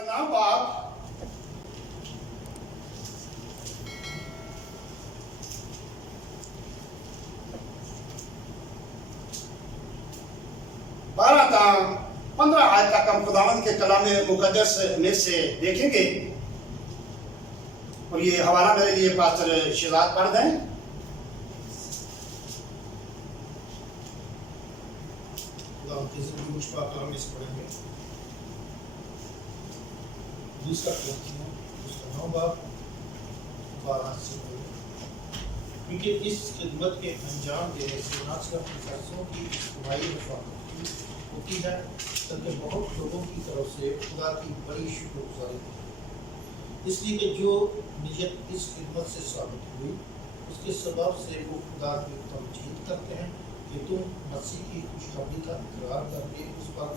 उसका नाम बाप। बारह था 15 आयत तक हम खुदावंद के कलाम मुकद्दस में से देखेंगे और ये हवाला मेरे लिए पास्टर शिजात पढ़ दें। पढ़ेंगे दूसरा उसका नाम बाप 12 से क्योंकि इस खिदमत के अंजाम देने से ना सिर्फ फैसलों की इज्तिमाई रफाकत होती है बल्कि बहुत लोगों की तरफ से खुदा की बड़ी शुक्रगुजारी होती है। इसलिए कि जो नियत इस खिदमत से साबित हुई उसके सबब से वो खुदा की तमजीद करते हैं कि तुम मसीह की खुशखबरी का इकरार करके उस पर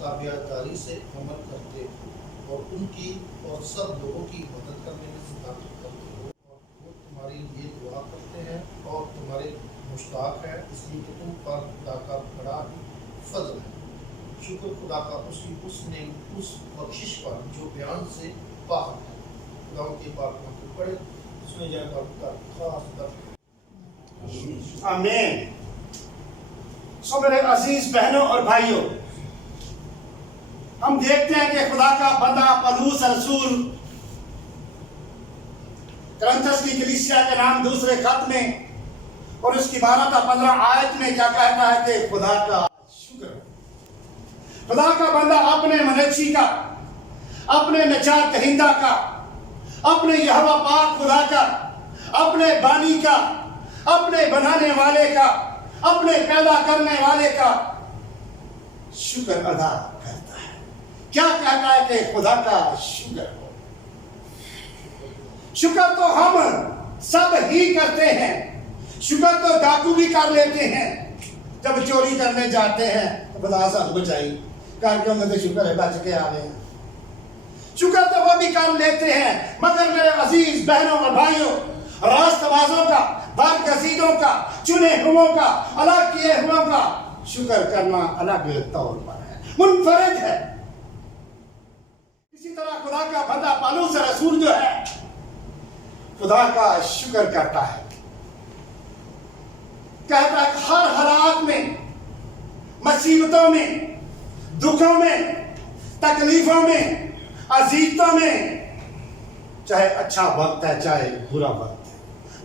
ताबियादारी से अमल करते हो और उनकी और सब लोगों की मदद करने में ताकत करते हो और वो तुम्हारे लिए दुआ करते हैं और तुम्हारे मुश्ताक है, इसलिए कि तुम पर खुदा का बड़ा फजल है। शुक्र खुदा का उसने उस बख्शिश पर जो बयान से बाहर है। खुदा के पाक नाम को पढ़े उसमें जाकर खास दर्द। आमीन। सो मेरे अजीज बहनों और भाइयों, हम देखते हैं कि खुदा का बंदा पौलुस रसूल कुरिन्थियों की कलीसिया के नाम दूसरे खत में और उसकी 12 था 15 आयत में क्या कहता है कि खुदा का शुक्र। खुदा का बंदा अपने मनची का, अपने नजात दहिंदा का, अपने यहोवा पाक खुदा का, अपने बानी का, अपने बनाने वाले का, अपने पैदा करने वाले का शुक्र अदा करता है। क्या कहता है कि खुदा का शुक्र हो। शुक्र तो हम सब ही करते हैं। शुक्र तो डाकू भी कर लेते हैं। जब चोरी करने जाते हैं तो खुदा साहब बचाई करके उन्हें तो शुक्र है बच के आ गए। शुक्र तो वो भी कर लेते हैं, मगर मेरे अजीज बहनों और भाइयों, रास्तबाजों का, बरगज़ीदों का, चुने हुओं का, अलग किए हुओं का शुक्र करना अलग तौर पर है, मुनफरिद है। इसी तरह खुदा का बंदा पौलुस रसूल जो है खुदा का शुक्र करता है। कहता है हर हालात में, मुसीबतों में, दुखों में, तकलीफों में, अजीजतों में, चाहे अच्छा वक्त है चाहे बुरा वक्त है,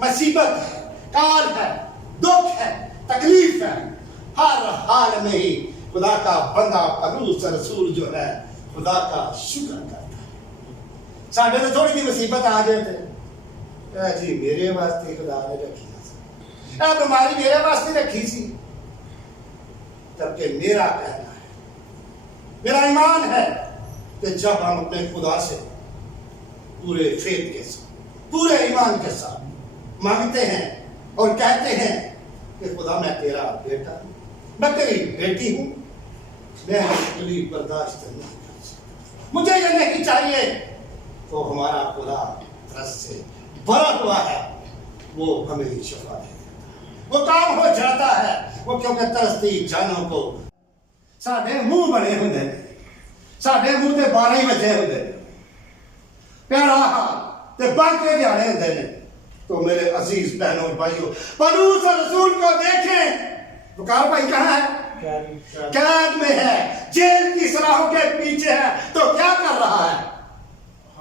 मुसीबत है, काल है, दुख है, तकलीफ है, हर हाल में ही खुदा का बंदा पौलुस रसूल जो है खुदा का शुक्र करता है। साढ़े तो थोड़ी सी मुसीबत आ जाए थे जी मेरे वास्ते खुदा ने रखी बीमारी मेरे वास्ते रखी सी, जबकि मेरा कहना है, मेरा ईमान है कि जब हम अपने खुदा से पूरे फेथ के साथ, पूरे ईमान के साथ मांगते हैं और कहते हैं कि खुदा मैं तेरा बेटा हूं, मैं तेरी बेटी हूं, मैं तकलीफ बर्दाश्त नहीं कर सकता, मुझे ये नहीं चाहिए, तो हमारा खुदा तरस से भरा हुआ है, वो हमें शिफा दे देता है, वो काम हो जाता है। वो क्योंकि तरसती जानों को साढ़े मुंह बने होंगे, साढ़े मुंह से 12 बजे होंगे, प्यारा ते बाकी ध्याने होंगे ने। तो मेरे अजीज बहनों और भाइयों, पौलुस रसूल को देखें, बुखार भाई कहाँ है? कैद में है, जेल की सलाखों के पीछे है, तो क्या कर रहा है?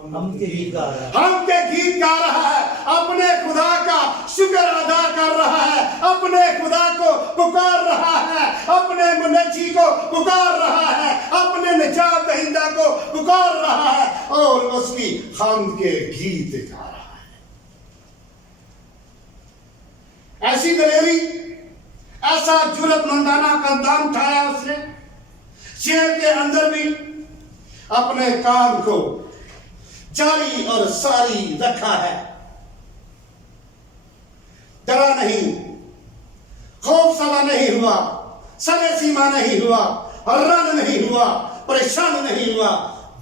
हम के गीत गा रहा है, हम के गीत गा रहा है, अपने खुदा का शुक्र अदा कर रहा है, अपने खुदा को पुकार रहा है, अपने मुनज्जी को पुकार रहा है, अपने निजात दहिंदा को पुकार रहा है और उसकी खामद के गीत गा रहा है। ऐसी दलेरी, ऐसा जुर्रतमंदाना कदम उठाया उसने, जेल के अंदर भी अपने काम को जारी और सारी रखा है। डरा नहीं, खौफ सदा नहीं हुआ, सने सीमा नहीं हुआ, रन नहीं हुआ, परेशान नहीं हुआ,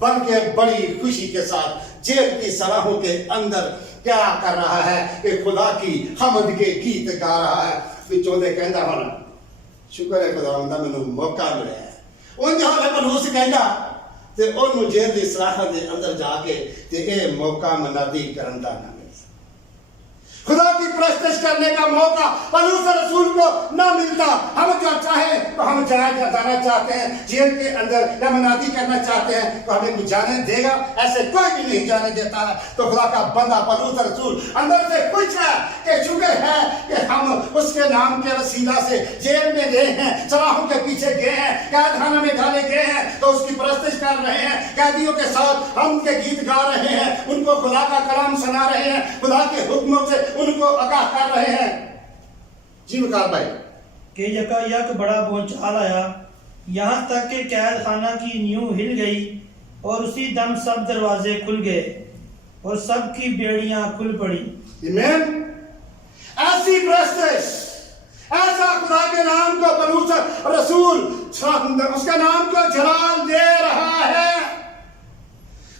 बल्कि बड़ी खुशी के साथ जेल की सलाखों के अंदर क्या कर रहा है कि खुदा की हमद के गीत गा रहा है। पिछों दे कहता होना शुक्र है खुदा मैनू मौका मिला है। उन हाले पौलुस कहता ते ओनू जेल दी सलाखत दे अंदर जाके ते ए मौका मनादी करन दा ना मिल सकता। खुदा की परस्तिश करने का मौका पलूस रसूल को ना मिलता। हम जो चाहे तो हम जाना चाहते हैं जेल के अंदर या मनादी करना चाहते हैं तो हमें कुछ जाने देगा? ऐसे कोई भी नहीं जाने देता है। तो खुदा का बंदा पलूस रसूल अंदर से खुश है कि शुक्र है कि हम उसके नाम के वसीला से जेल में गए हैं, सलाखों के पीछे गए हैं, कैदखाने में डाले गए हैं, तो उसकी परस्तिश कर रहे हैं। कैदियों के साथ हम उनके गीत गा रहे हैं, उनको खुदा का कलाम सुना रहे हैं, खुदा के हुक्मों से उनको आगाह कर रहे हैं। जीवकार भाई कि यकायक बड़ा भूचाल आया, यहाँ तक कि कैदखाना की नींव हिल गई और उसी दम सब दरवाजे खुल गए और सबकी बेड़ियां खुल पड़ी। आमीन। ऐसी परस्तिश, ऐसा खुदा के नाम को पलूस रसूल उसका नाम को जलाल दे रहा है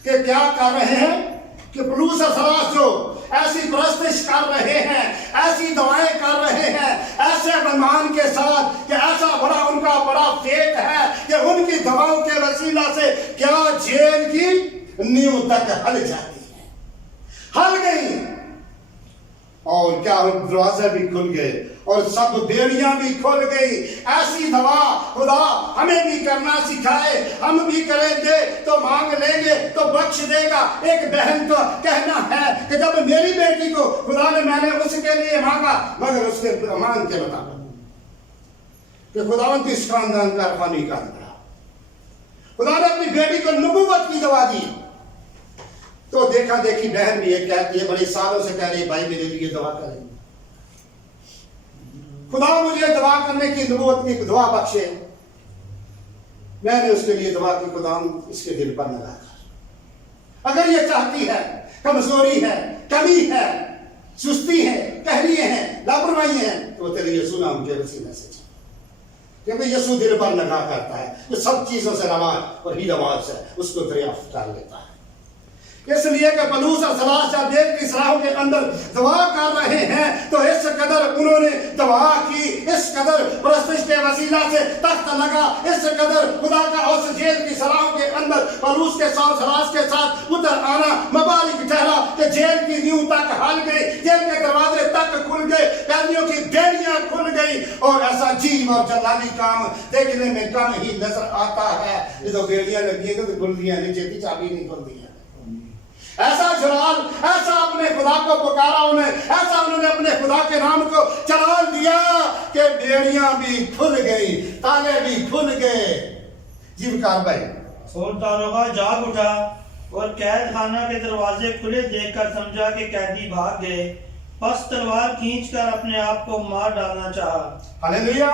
कि क्या कर रहे हैं कि पलूस सलास जो ऐसी परस्तिश कर रहे हैं, ऐसी दुआएं कर रहे हैं, ऐसे ईमान के साथ कि ऐसा बड़ा उनका बड़ा फेथ है कि उनकी दवाओं के वसीला से क्या जेल की नींव तक हल जाती है, हल गई और क्या दरवाजे भी खुल गए और सब बेड़ियां भी खुल गई। ऐसी दवा खुदा हमें भी करना सिखाए, हम भी करेंगे तो मांग लेंगे तो बख्श देगा। एक बहन तो कहना है कि जब मेरी बेटी को खुदा ने मैंने उसके लिए मांगा मगर उसके ईमान के मुताबिक कि खुदावंद इस खानदान का खानी का खुदा ने अपनी बेटी को नबूवत की दवा दी। तो देखा देखी बहन भी ये कहती है, बड़े सालों से कह रही है भाई मेरे लिए दवा करें, खुदा मुझे दवा करने की नबूवत की दुआ बख्शे। मैंने उसके लिए दुआ की, खुदा इसके दिल पर लगा कर अगर ये चाहती है, कमजोरी है, कमी है, सुस्ती है, कहलिए हैं, लापरवाही है, तो तेरे यीशु नाम के वसीले से, क्योंकि यीशु दिल पर लगा करता है, जो सब चीजों से रवाज और ही रवाज है उसको दरियाफ्त कर लेता है। इसलिए कि पलूस और सलास जब देव की सलाहों के अंदर दवा कर रहे हैं तो इस कदर उन्होंने दवा की, इस कदर परस्तिश के वसीला से तख्त लगा, इस कदर खुदा का उस जेल की सलाहों के अंदर पलूस के साथ सलास के साथ उतर आना मुबारक ठहरा कि जेल की नींव तक हल गई, जेल के दरवाजे तक खुल गए, कैदियों की बेड़ियां खुल गई और ऐसा जीव और जलाली काम देखने में कम ही नजर आता है। ये तो बेड़ियां लगी है तो खुलदियां नीचे की चाबी नहीं खुलती है। ऐसा जलाल, ऐसा अपने खुदा को पुकारा उन्हें, ऐसा उन्होंने अपने खुदा के नाम को चलाल दिया कि बेड़ियां भी खुल गई, ताले भी खुल गए। जीवकार भाई और दारोगा जाग उठा और कैदखाना के दरवाजे खुले देखकर समझा कि कैदी भाग गए, बस तलवार खींचकर अपने आप को मार डालना चाहा। हालेलुया।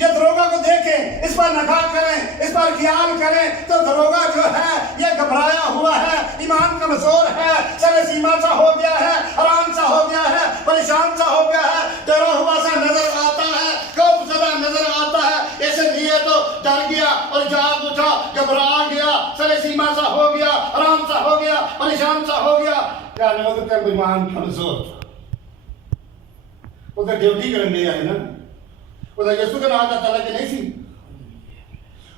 ये दरोगा को देखें, इस पर नगाह करें, इस पर ख्याल करें तो दरोगा जो है ये घबराया हुआ है, ईमान कमजोर है, सरे सीमा सा हो गया है, हराम सा हो गया है, परेशान सा हो गया है, डरा हुआ सा नजर आता है, खौफजदा नजर आता है। इसलिए तो डर गया और जाग उठा, घबरा गया, सरे सीमा सा हो गया, हराम सा हो गया, परेशान सा हो गया। क्या ईमान कमजोर था, उधर ड्यूटी करने आए ना, उधर यीशु के नाम का तलक नहीं थी,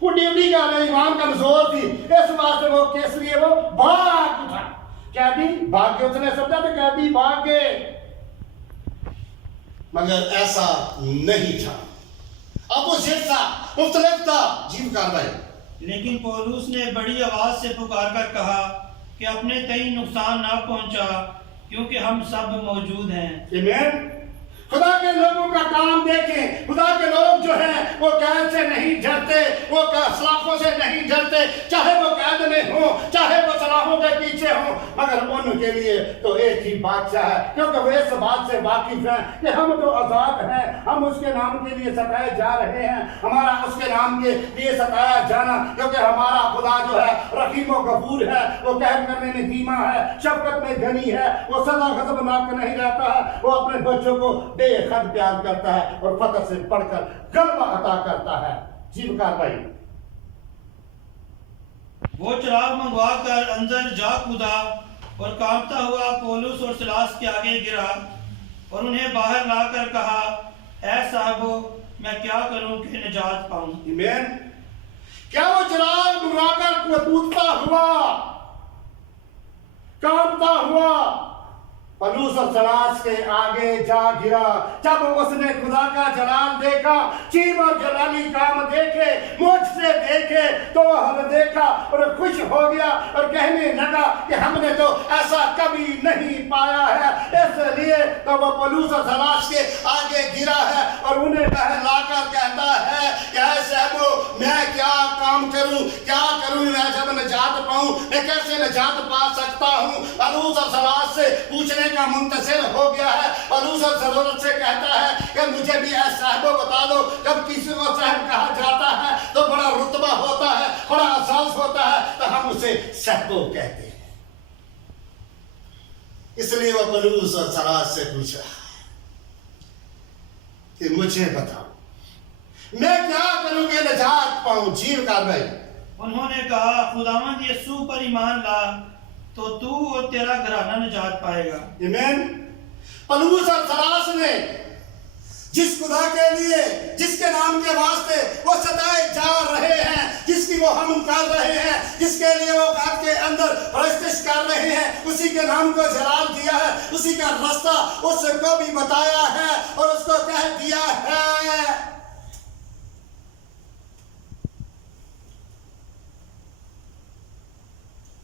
वो ड्यूटी कर रहे, ईमान कमजोर थी, इस वास्ते वो किस लिए वो भाग उठा। कैदी भाग के, उसने समझा तो कैदी भाग गए, मगर ऐसा नहीं था, अपोजिट था, मुख्तलिफ था। जीवकार भाई लेकिन पौलुस ने बड़ी आवाज से पुकार कर कहा कि अपने तई नुकसान ना पहुंचा क्योंकि हम सब मौजूद हैं। आमीन। खुदा के लोगों का काम देखें, खुदा के लोग जो हैं वो कैद से नहीं डरते, वो सलाखों से नहीं डरते, चाहे वो कैद में हो, चाहे वो सलाखों के पीछे हो, मगर उनके लिए तो एक ही बादशाह है, क्योंकि वे इस बात से वाकिफ हैं कि हम तो आजाद हैं, हम उसके नाम के लिए सताए जा रहे हैं, हमारा उसके नाम के लिए सताया जाना, क्योंकि हमारा खुदा जो है रहीम व गफूर है, वो कहर करने में धीमा है, शफकत में घनी है, वो सदा गज़बनाक नहीं रहता है, वो अपने बच्चों को बेहद प्यार करता है और फतह से पढ़कर गलबा अता करता है। जीवकार भाई वो चिराग मंगवा कर अंदर जा कूदा और कांपता हुआ पौलुस और सिलास के आगे गिरा और उन्हें बाहर लाकर कहा, ऐ साहबो मैं क्या करूं कि निजात पाऊं। आमीन। क्या वो चिराग मुराकर टूटता हुआ, कांपता हुआ पलूस और सलास के आगे जा गिरा। जब उसने खुदा का जलाल देखा, चीम और जलाली काम देखे, मुझसे देखे, तो हमें देखा और खुश हो गया और कहने लगा कि हमने तो ऐसा कभी नहीं पाया है। इसलिए तो वो पलूस और सलास के आगे गिरा है और उन्हें बहलाकर कहता है कि ऐ साहबो, मैं क्या काम करूं, क्या करूं, मैं जब निजात पाऊं, मैं कैसे निजात पा सकता हूं। पलूस और सलास से पूछने का मुंतसिर हो गया है। पलूस और सलास से कहता है कि मुझे भी ऐ साहबो बता दो। जब किसी को साहब कहा जाता है तो बड़ा रुतबा होता है, बड़ा एहसास होता है, तो हम उसे साहबो कहते हैं। इसलिए वह पलूस और सलास से पूछा कि मुझे बताओ, मैं क्या करूं कि निजात पाऊं। जीव का भाई, उन्होंने कहा, खुदावंद यीशु पर ईमान ला तो तू और तेरा घराना निजात पाएगा। आमीन। पलूस और सलास ने जिस खुदा के लिए, जिसके नाम के वास्ते वो सताए जा रहे हैं, जिसकी वो हम कर रहे हैं, जिसके लिए वो घर के अंदर प्रस्तिश कर रहे हैं, उसी के नाम को जलाल दिया है, उसी का रास्ता उसको भी बताया है और उसको कह दिया है।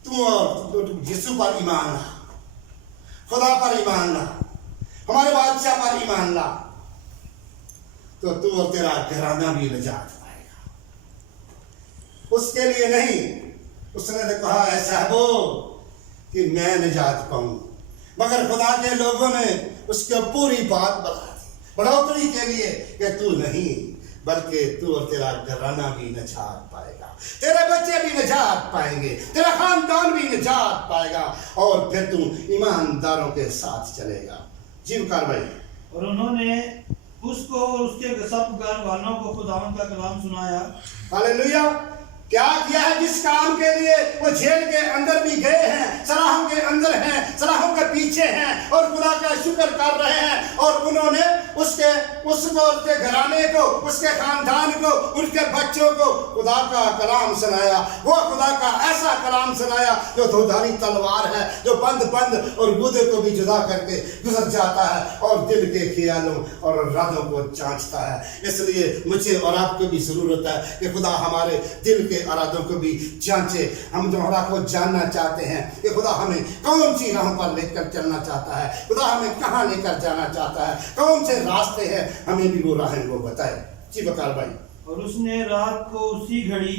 तू और यीशु पर ईमान ला, खुदा पर ईमान ला, हमारे बादशाह पर ईमान ला, तो तू और तेरा घराना भी निजात पाएगा। उसके लिए नहीं, उसने तो कहा है साहबो कि मैं निजात पाऊं, मगर खुदा के लोगों ने उसके पूरी बात बता दी बढ़ोतरी के लिए कि तू नहीं, बल्कि तू और तेरा घराना भी निजात पाएगा, तेरे बच्चे भी निजात पाएंगे, तेरा खानदान भी निजात पाएगा, और फिर तू ईमानदारों के साथ चलेगा। जीव कार्रवाई। और उन्होंने उसको और उसके सब घर वालों को खुदावंद का कलाम सुनाया। हालेलुया। क्या किया है जिस काम के लिए वो जेल के अंदर भी गए हैं, सराहों के अंदर हैं, सराहों के पीछे हैं और खुदा का शुक्र कर रहे हैं, और उन्होंने उसको, उसके घराने को, उसके खानदान को, उनके बच्चों को खुदा का कलाम सुनाया। वो खुदा का ऐसा कलाम सुनाया जो दोधारी तलवार है, जो बंद और गुदे को भी जुदा करके गुजर जाता है और दिल के ख्यालों और इरादों को जांचता है। इसलिए मुझे और आपको भी जरूरत है कि खुदा हमारे दिल के इरादों को भी जांचे। हम जो खुदा को जानना चाहते हैं कि खुदा हमें कौन सी राह पर लेकर चलना चाहता है, खुदा हमें कहाँ लेकर जाना चाहता है, कौन से रास्ते हैं, हमें भी वो राहें वो बताए। जी बता भाई। और उसने रात को उसी घड़ी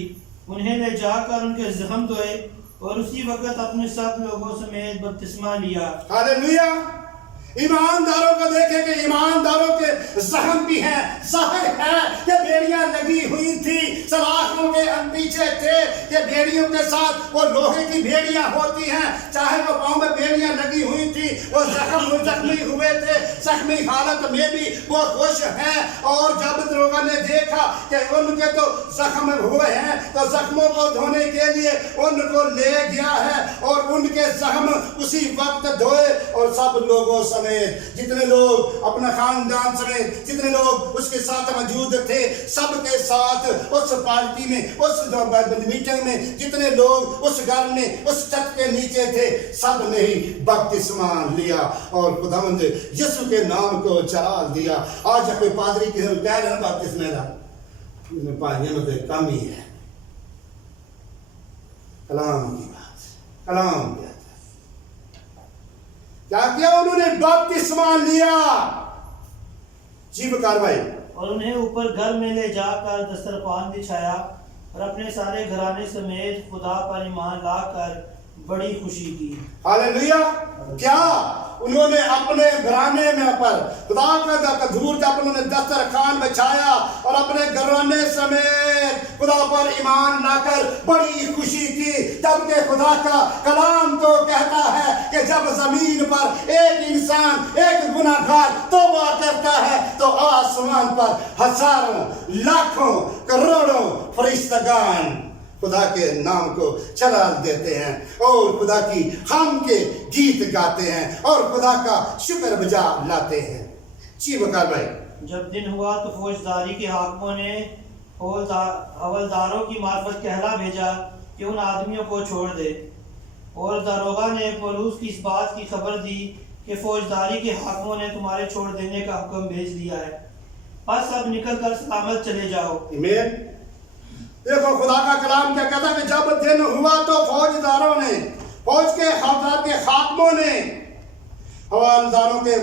उन्हें ले जाकर उनके जख्म धोए और उसी वक्त अपने सब लोगों समेत बपतिस्मा लिया। हालेलुया। ईमानदारों को देखें कि ईमानदारों के जख्म भी हैं। जाहिर है कि बेड़ियां लगी हुई थी, सलाखों के पीछे थे कि बेड़ियों के साथ वो लोहे की बेड़ियां होती हैं, चाहे वो पांव में बेड़ियां लगी हुई थी, वो जख्मी हुए थे, जख्मी हालत में भी वो खुश हैं। और जब लोगों ने देखा कि उनके तो जख्म हुए हैं, तो जख्मों को धोने के लिए उनको ले गया है और उनके जख्म उसी वक्त धोए। और सब लोगों समेत, जितने लोग अपना खानदान समेत, जितने लोग उसके साथ मौजूद थे, सबके साथ उस पार्टी में, उस मीटिंग में, जितने लोग उस घर में, उस छत के नीचे थे, सब ने ही बपतिस्मा लिया और खुदावंद यीशु के नाम को जलाल दिया। आज कोई पादरी की कह रहे हैं बपतिस्मे दा, भाइयों में तो कम ही है। कलाम की बात, कलाम क्या क्या किया उन्होंने? बपतिस्मा लिया। जीव कार्रवाई। और उन्हें ऊपर घर में ले जाकर दस्तरखान बिछाया और अपने सारे घराने समेत खुदा पर ईमान लाकर बड़ी खुशी की। हालेलुया। क्या उन्होंने अपने घराने में पर खुदा का धूर जब उन्होंने दस्तरखान बिछाया और अपने घराने समेत खुदा पर ईमान लाकर बड़ी खुशी की, जबकि खुदा का कलाम तो कहता है कि जब जमीन पर एक इंसान, एक गुनाहगार तौबा करता है तो आसमान पर हजारों, लाखों, करोड़ों फरिश्तगान खुदा के नाम को चला देते हैं और खुदा की हम के गीत गाते हैं और खुदा का शुक्र बजा लाते हैं। जी बकार भाई। जब दिन हुआ तो फौजदारी के हाकिमों ने हवलदारों की मार्फत कहला भेजा कि उन आदमियों को छोड़ दे। और दारोगा ने पौलुस की इस बात की खबर दी कि फौजदारी के हाकिमों ने तुम्हारे छोड़ देने का हुक्म भेज दिया है, बस अब निकल कर सलामत चले जाओ। आमीन। देखो खुदा का कलाम क्या कहता है कि जब दिन हुआ तो फौजदारों ने, फौज के हवलदार के हाकिमों ने हवलदारों के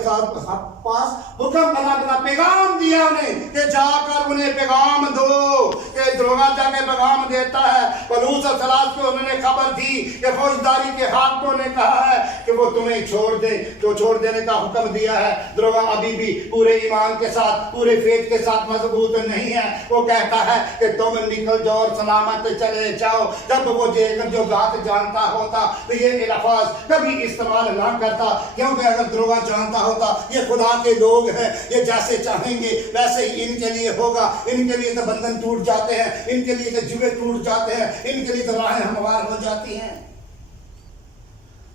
पास हुक्म बना पैगाम दिया उन्हें कि जाकर उन्हें पैगाम दो, कि दरोगा जाके पैगाम देता है। पौलुस और सलास को उन्होंने खबर दी कि फौजदारी के हाकिमों ने कहा है कि वो तुम्हें छोड़ दे, तो छोड़ देने का हुक्म दिया है। दरोगा अभी भी पूरे ईमान के साथ, पूरे फेथ के साथ मजबूत नहीं है। वो कहता है कि तुम निकल जाओ और सलामत चले जाओ। जब वो जो बात जानता होता तो ये लफ्ज़ कभी इस्तेमाल ना करता, क्योंकि अगर दरोगा जानता होता ये खुदा के लोग हैं, ये जैसे चाहेंगे वैसे ही इनके लिए होगा। इनके लिए तो बंधन टूट जाते हैं, इनके लिए तो जुए टूट जाते हैं, इनके लिए तो राहें हमवार हो जाती हैं।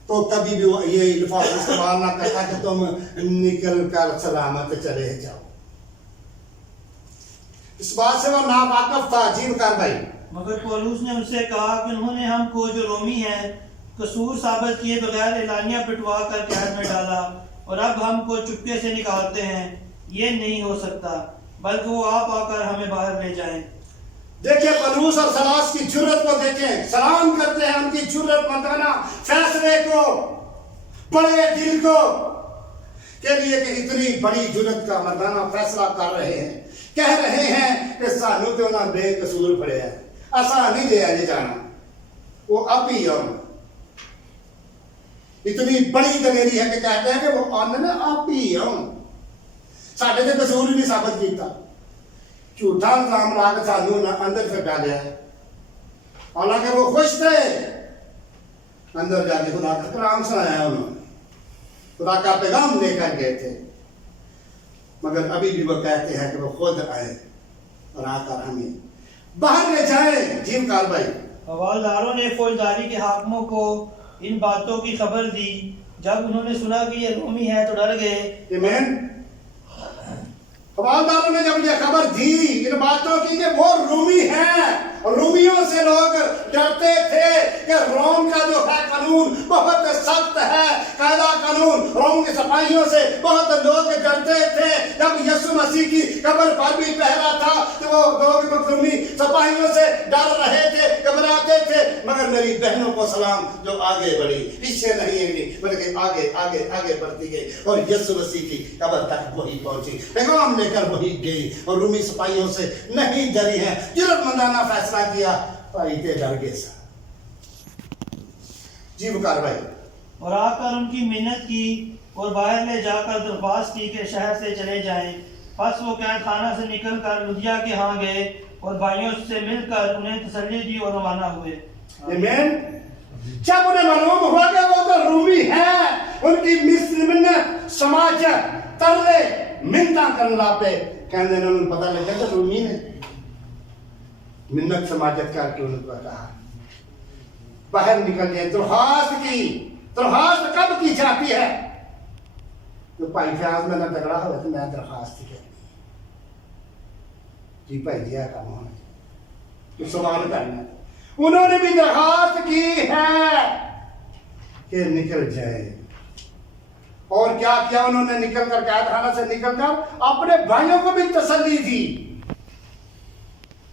तो कभी भी वो ये लफ्ज़ इस्तेमाल ना करता कि तुम निकल कर सलामत चले जाओ। इस बात से वो नावाकिफ था जीवकार भाई। मगर पौलुस ने उनसे कहा कि उन्होंने हमको जो रोमी है कसूर साबित किए बगैर एलानिया पिटवा कर कैद में डाला और अब हमको चुपके से निकालते हैं। ये नहीं हो सकता, बल्कि वो आप आकर हमें बाहर ले जाएं। देखिए पौलुस और सलास की जुर्रत को देखें, सलाम करते हैं उनकी जुर्रत मंदाना फैसले को, बड़े दिल को के लिए कि इतनी बड़ी जुर्रत का मंदाना फैसला कर रहे हैं। कह रहे हैं कि सानू तो ना बेकसूर पड़े हैं, ऐसा नहीं ले जाना, वो अब ही हम इतनी बड़ी दलेरी है कि कहते हैं कि वो आने आप ही हम साढ़े से कसूर ही नहीं साबित किया, झूठा इल्जाम ला के सानू अंदर से डालिया है। हालांकि वो खुश थे, अंदर जाके खुदा का कलाम सुनाया उन्होंने, खुदा का पैगाम लेकर गए थे। मगर अभी भी वो कहते हैं कि वो खुद आए और आकर हमें बाहर ले जाए। जीवकार भाई, हवलदारों ने फौजदारी के हाकिमों को इन बातों की खबर दी। जब उन्होंने सुना कि ये रोमी है तो डर गए। आमीन। हवलदारों ने जब ये खबर दी इन बातों की कि वो रोमी है, रोमियों से लोग डरते थे कि रोम का जो है कानून बहुत सख्त है, कायदा कानून, रोम के सिपाहियों से बहुत लोग डरते थे। जब यीशु मसीह की कब्र पर भी पहरा था तो वो लोग रोमी सिपाहियों से डर रहे थे, घबराते थे। मगर मेरी बहनों को सलाम जो आगे बढ़ी, पीछे नहीं हटी, बल्कि आगे आगे आगे बढ़ती गई और यीशु मसीह की कब्र तक वही पहुंची, पैगाम लेकर वही गई और रोमी सिपाहियों से नहीं डरी है। जुर्रतमंदाना फैसला किया, भाई ते डर गए जीवकार भाई, और आकर उनकी मिन्नत की और बाहर ले जाकर दरख्वास्त की कि शहर से चले जाएं। बस वो कैद खाना से निकल कर लुदिया के यहाँ गए और भाइयों से मिलकर उन्हें तसल्ली दी और रवाना हुए। आमीन। जब उन्हें मालूम हुआ कि वो तो रूमी है, उनकी मिन्नत समाज तरले मिन्नता करने लापे, कहने उन्हें पता लगा कि रूमी ने मिन्नत समाजत करके उनको कहा बाहर निकल जाए। दरख्वास्त की, दरख्वास्त कब की जाती है? तो भाई फयाज में ना झगड़ा हो तो मैं दरख्वास्त की जी भाई दिया काम होना तो सवाल करना। उन्होंने भी दरख्वास्त की है कि निकल जाए। और क्या किया उन्होंने? निकल कर कैद खाना से निकल कर अपने भाइयों को भी तसल्ली दी,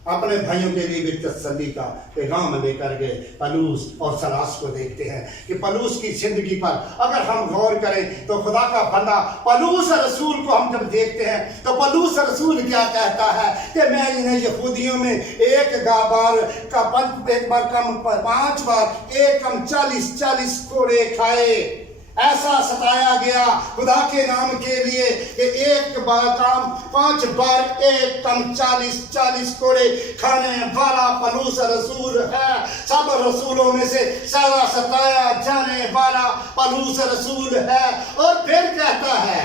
अपने भाइयों के लिए भी तसल्ली का पैगाम लेकर गए। पलूस और सलास को देखते हैं कि पलूस की जिंदगी पर अगर हम गौर करें तो खुदा का बंदा पलूस रसूल को हम जब देखते हैं तो पलूस रसूल क्या कहता है कि मैं इन्हें यहूदियों में एक बार कम 5 बार एक कम 40 कोड़े खाए, ऐसा सताया गया खुदा के नाम के लिए कि एक बार काम 5 बार एक कम 40 कोड़े खाने वाला पलूस रसूल है। सब रसूलों में से सारा सताया जाने वाला पलूस रसूल है। और फिर कहता है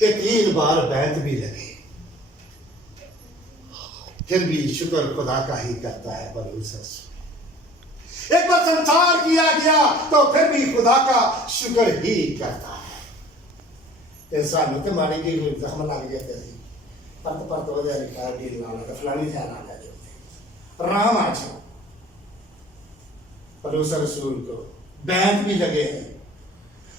कि 3 बार बैंत भी लगे, फिर भी शुक्र खुदा का ही करता है पलूस रसूल। एक बार संसार किया गया तो फिर भी खुदा का शुक्र ही करता है। इंसान तो मारेंगे जख्म लग जाते थे, परत ओहदे लिखा भी लाना तो फलानी थे ना दे राम आज पलूस रसूल को बैंड भी लगे हैं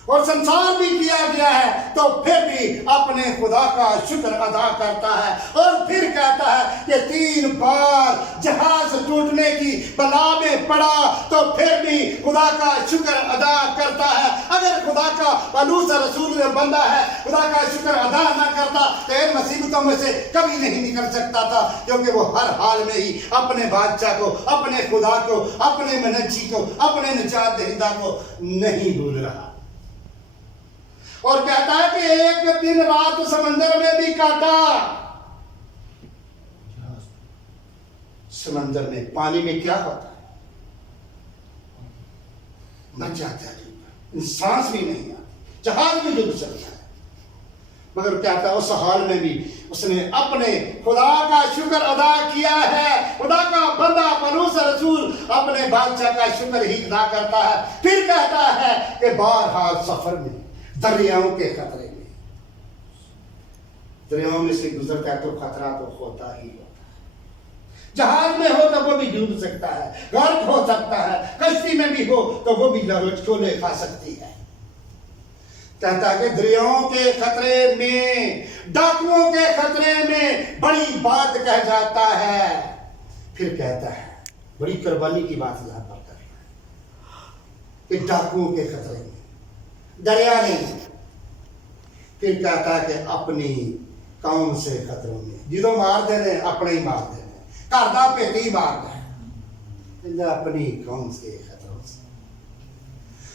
और संसार भी किया गया है, तो फिर भी अपने खुदा का शुक्र अदा करता है और फिर कहता है कि 3 बार जहाज टूटने की बला में पड़ा तो फिर भी खुदा का शुक्र अदा करता है। अगर खुदा का पलूस रसूल में बंदा है, खुदा का शुक्र अदा ना करता तो इन मुसीबतों में से कभी नहीं निकल सकता था, क्योंकि वो हर हाल में ही अपने बादशाह को, अपने खुदा को, अपने मनज्जी को, अपने निजात दहिंदा को नहीं भूल रहा। और कहता है कि एक दिन रात समंदर में भी काटा। समंदर में पानी में क्या होता है, मर जाता है, सांस भी नहीं आती, जहाज भी डूब सकता है। मगर कहता है उस हाल में भी उसने अपने खुदा का शुक्र अदा किया है। खुदा का बंदा पलूस रसूल अपने बादशाह का शुक्र ही अदा करता है। फिर कहता है कि बहरहाल सफर में दरियाओं के खतरे में, दरियाओं में से गुजरता है तो खतरा तो होता ही होता है। जहाज में हो तो वो भी डूब सकता है, गर्क हो सकता है, कश्ती में भी हो तो वो भी छोले खा सकती है। कहता है कि दरियाओं के खतरे में, डाकुओं के खतरे में बड़ी बात कह जाता है। फिर कहता है बड़ी कुर्बानी की बात यहां पर कर रहा है कि डाकुओं के खतरे में, दरिया नहीं। फिर कहता है कि अपनी कौम से खतरों में, जिदों मार देने अपने ही मार देने, घर दा भेती ही मार देने, अपनी कौम से खतरों से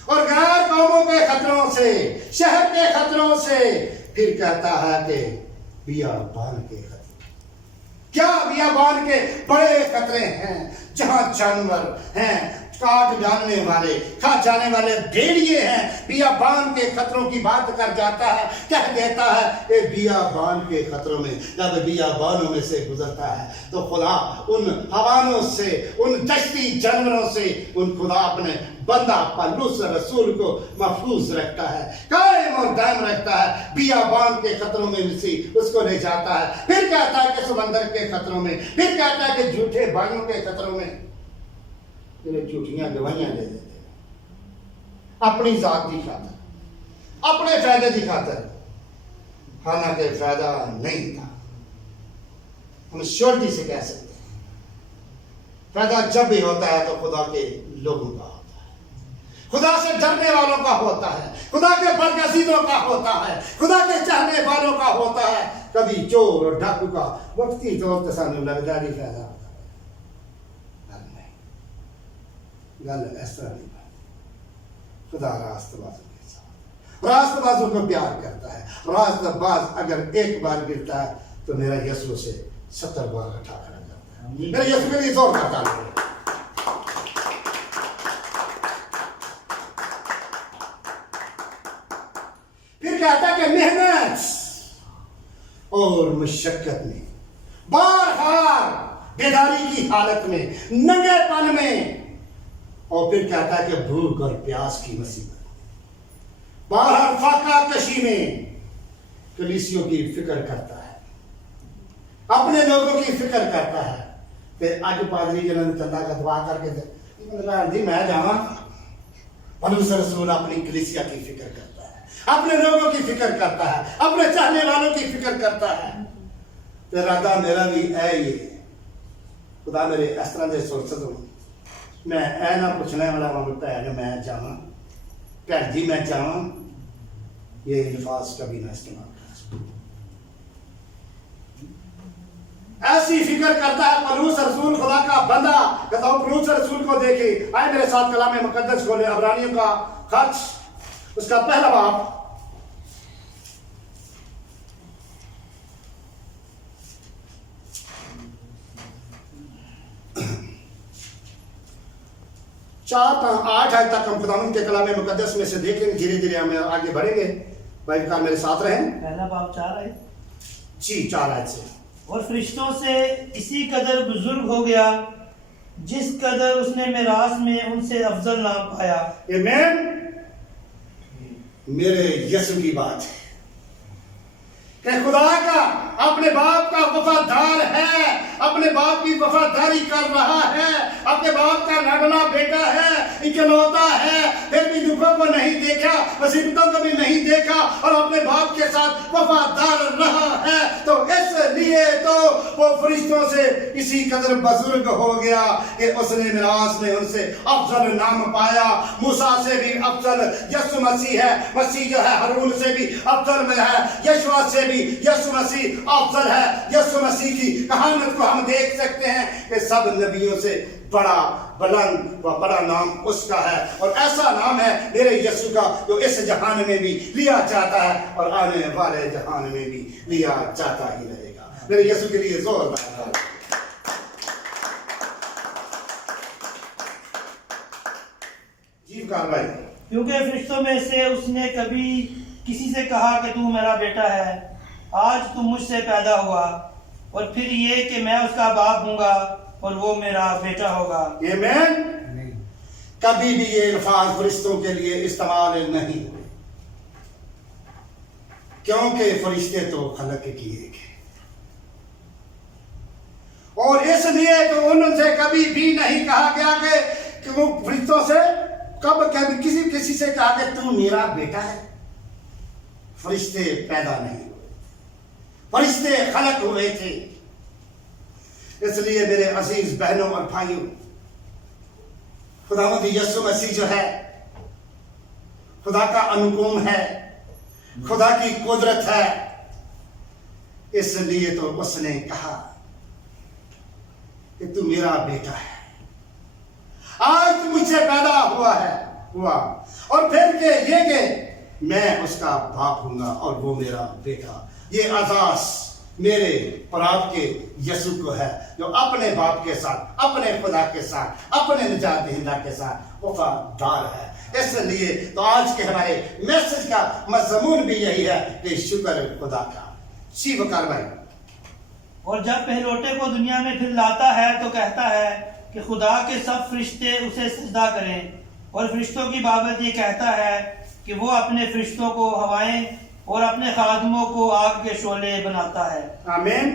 और गैर कौमों के खतरों से, शहर के खतरों से। फिर कहता है कि बियाबान के खतरे, क्या बियाबान के बड़े खतरे हैं, जहां जानवर हैं, काट जानने वाले, खा जाने वाले भेड़िए हैं। बियाबान के खतरों की बात कर जाता है, कह देता है कि बियाबान के खतरों में, जब बियाबानों में से गुजरता है तो खुदा उन हवानों से, उन दश्ती जानवरों से, उन खुदा अपने बंदा पलूस रसूल को महफूज रखता है, कायम और दायम रखता है। बियाबान के खतरों में से उसको ले जाता है। फिर कहता है कि समंदर के खतरों में, फिर कहता है कि झूठे भाइयों के खतरों में, झूठियां गवाहियां दे देते अपनी जात की खातर, अपने फायदे की खातर, हालांकि फायदा नहीं था। हम श्योरिटी से कह सकते हैं फायदा जब भी होता है तो खुदा के लोगों का होता है, खुदा से डरने वालों का होता है, खुदा के बरगजीदों का होता है, खुदा के चाहने वालों का होता है। कभी चोर और डाकू का वक्ती तौर पर सानू लगता नहीं फायदा, गल इस तरह नहीं बात। खुदा रास्तबाजों के साथ, रास्तबाजों को प्यार करता है। रास्तबाज अगर एक बार गिरता है तो मेरा यीशु से 70 बार उठा खड़ा करता है। मेरे यीशु के लिए जोर करता है। फिर कहता है कि मेहनत और मुशक्कत में, बार-बार बेदारी की हालत में, नंगेपन में, और फिर कहता है कि भूख और प्यास की मुसीबत, बाहर फाका कशी में कलीसियों की फिक्र करता है, अपने लोगों की फिक्र करता है। फिर आज पादरी जन चंदा का दुआ करके मैं जावा, पलूस रसूल अपनी कलीसिया की फिक्र करता है, अपने लोगों की फिक्र करता है, अपने चाहने वालों की फिक्र करता है। तो राधा मेरा भी है ये, खुदा मेरे इस तरह के सोच मैं ऐ ना पूछने वाला भैन मैं जावा, भैन जी मैं जावा, ये अल्फाज कभी ना इस्तेमाल कर। ऐसी फिक्र करता है पलूस रसूल, खुदा का बंदा। कहता हूं पलूस रसूल को देखे, आए मेरे साथ कलाम मुकद्दस खोले, अबरानियों का खत उसका पहला बाब, 4-8 आयत तक हम खुदावंद के कलाम मुकद्दस में से देखेंगे। धीरे धीरे हम आगे बढ़ेंगे। भाई विकार मेरे साथ रहें। पहला बाब 4 आयत जी, 4 आयत से। और फरिश्तों से इसी कदर बुजुर्ग हो गया जिस कदर उसने मेरास में उनसे अफजल नाम पाया। आमीन। मेरे यीशु की बात है कि खुदा का अपने बाप का वफादार है, अपने बाप की वफादारी कर रहा है, अपने बाप का लाडला बेटा है, इकलौता है, फिर भी दुखों को नहीं देखा, मुसीबतों को भी नहीं देखा और अपने बाप के साथ वफादार रहा है। तो इसलिए तो वो फरिश्तों से इसी कदर बुजुर्ग हो गया कि उसने मिरास में उनसे अफजल नाम पाया। मूसा से भी अफजल यीशु मसीह है, मसीह जो है हारून से भी अफजल में है, यशवा से भी यीशु मसीह अफजल है। यीशु मसीह की कहानत को हम देख सकते हैं कि सब नबियों से बड़ा बुलंद व बड़ा नाम उसका है और ऐसा नाम है मेरे यीशु का जो इस जहान में भी लिया जाता है और आने वाले जहान में भी लिया जाता ही रहेगा। मेरे यीशु के लिए जोरदार जीवकार भाई। क्योंकि फरिश्तों में से उसने कभी किसी से कहा कि तू मेरा बेटा है, आज तू मुझसे पैदा हुआ, और फिर ये कि मैं उसका बाप हूंगा और वो मेरा बेटा होगा। आमीन। कभी भी ये अल्फाज फरिश्तों के लिए इस्तेमाल नहीं हुए, क्योंकि फरिश्ते तो खलक किए गए और इसलिए तो उनसे कभी भी नहीं कहा गया कि वो फरिश्तों से कभी किसी से कहा कि तू मेरा बेटा है। फरिश्ते पैदा नहीं हुए, फरिश्ते खलक हुए थे। इसलिए मेरे अजीज बहनों और भाइयों, खुदावंद यीशु मसीह जो है खुदा का अनुपम है, खुदा की कुदरत है। इसलिए तो उसने कहा कि तू मेरा बेटा है, आज तू मुझसे पैदा हुआ और फिर के ये कि मैं उसका बाप हूंगा और वो मेरा बेटा। ये आजास मेरे और आपके यीशु को है जो अपने बाप के साथ, अपने खुदा के साथ, अपने निजात दहिंदा के साथ वफादार है। इसलिए तो आज के हमारे मैसेज का मजमून भी यही है कि शुक्र खुदा का। शिवकार भाई। और जब पहलौठे को दुनिया में फिर लाता है तो कहता है कि खुदा के सब फरिश्ते उसे सजदा करें, और फरिश्तों की बाबत ये कहता है कि वो अपने फरिश्तों को हवाएं और अपने खादमों को आग के शोले बनाता है। आमीन।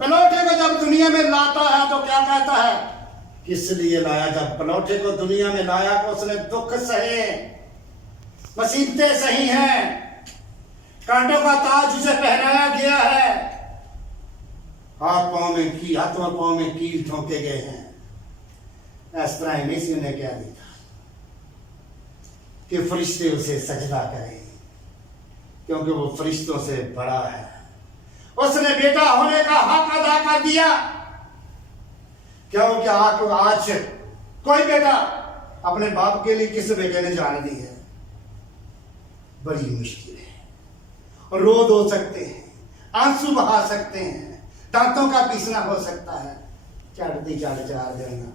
पलौठे को जब दुनिया में लाता है तो क्या कहता है? किस लिए लाया? जब पलौठे को दुनिया में लाया तो उसने दुख सहे, मुसीबतें सही हैं, कांटों का ताज उसे पहनाया गया है, हाथों पांव में कील ठोंके गए हैं। इस तरह मसीह ने क्या देखा कि फरिश्ते उसे सजदा करें, क्योंकि वो फरिश्तों से बड़ा है। उसने बेटा होने का हक अदा कर दिया, क्योंकि आज कोई बेटा अपने बाप के लिए किस बेटे ने जान दी है? बड़ी मुश्किल है। और रो दो सकते हैं, आंसू बहा सकते हैं, दांतों का पीसना हो सकता है, चढ़ती चढ़ जा देना,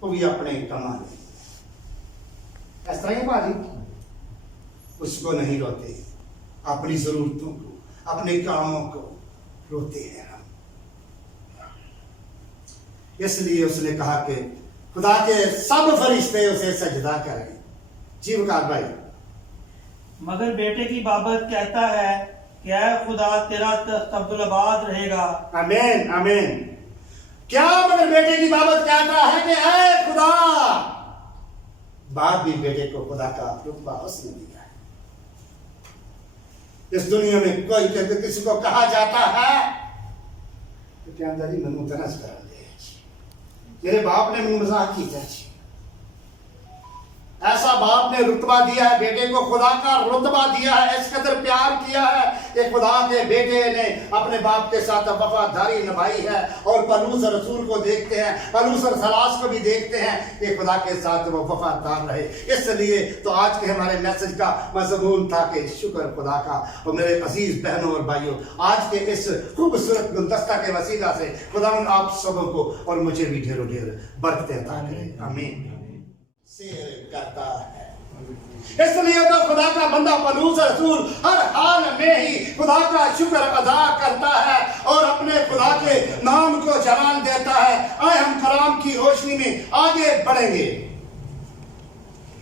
वो भी अपने कमाने। इस तरह ही मालिक उसको नहीं रोते, अपनी जरूरतों को, अपने कामों को रोते हैं हम। इसलिए उसने कहा कि खुदा के सब फरिश्ते उसे सजदा करें। जीवकार भाई। मगर बेटे की बाबत कहता है कि ऐ खुदा तेरा तख्त अब्दुल-आबाद रहेगा। आमीन आमीन। क्या मगर बेटे की बाबत कहता है कि ऐ खुदा, बाप भी बेटे को खुदा का रुतबा उसने दिया है। इस दुनिया में कोई किसी को कहा जाता है तो क्या अंदर ही मनु तरस कर दे, मेरे बाप ने मजाक की जाए। ऐसा बाप ने रुतबा दिया है बेटे को, खुदा का रुतबा दिया है, इस कदर प्यार किया है कि खुदा के बेटे ने अपने बाप के साथ वफादारी निभाई है। और पलूस रसूल को देखते हैं, पलूस और सलास को भी देखते हैं कि खुदा के साथ वो वफादार रहे। इसलिए तो आज के हमारे मैसेज का मजमून था कि शुक्र खुदा का। और मेरे अजीज बहनों और भाइयों, आज के इस खूबसूरत गुलदस्ता के वसीला से खुदा आप सबों को और मुझे भी ढेरों ढेर बरकतें अता करे। आमीन। शेर करता है, इसलिए तो खुदा का बंदा पलूस रसूल हर हाल में ही खुदा का शुक्र अदा करता है और अपने खुदा के नाम को जलाल देता है। आए हम कलाम की रोशनी में आगे बढ़ेंगे।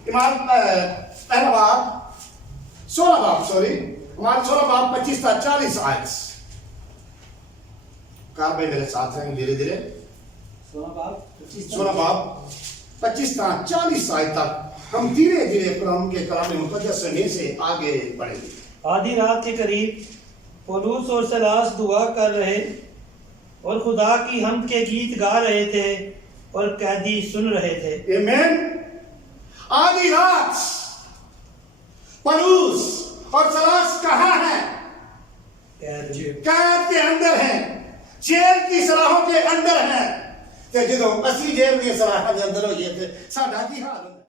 इमाम पहला बाब 16 बाब हमारे 16 बाब 25 था 40 आयत। कहा भाई मेरे साथ हैं धीरे धीरे। 16 बाब 25 था 40 आयत तक हम धीरे धीरे कुरान के कलाम मुकद्दस से आगे बढ़ेंगे। आधी रात के करीब पौलुस और सलास दुआ कर रहे और खुदा की हमद के गीत गा रहे थे और कैदी सुन रहे थे। आमीन। आधी रात पौलुस और सलास कहाँ हैं? कैद के अंदर हैं, जेल की सलाहों के अंदर हैं। ते जो असली जेल की सलाह के अंदर हो गए थे साडा की हाल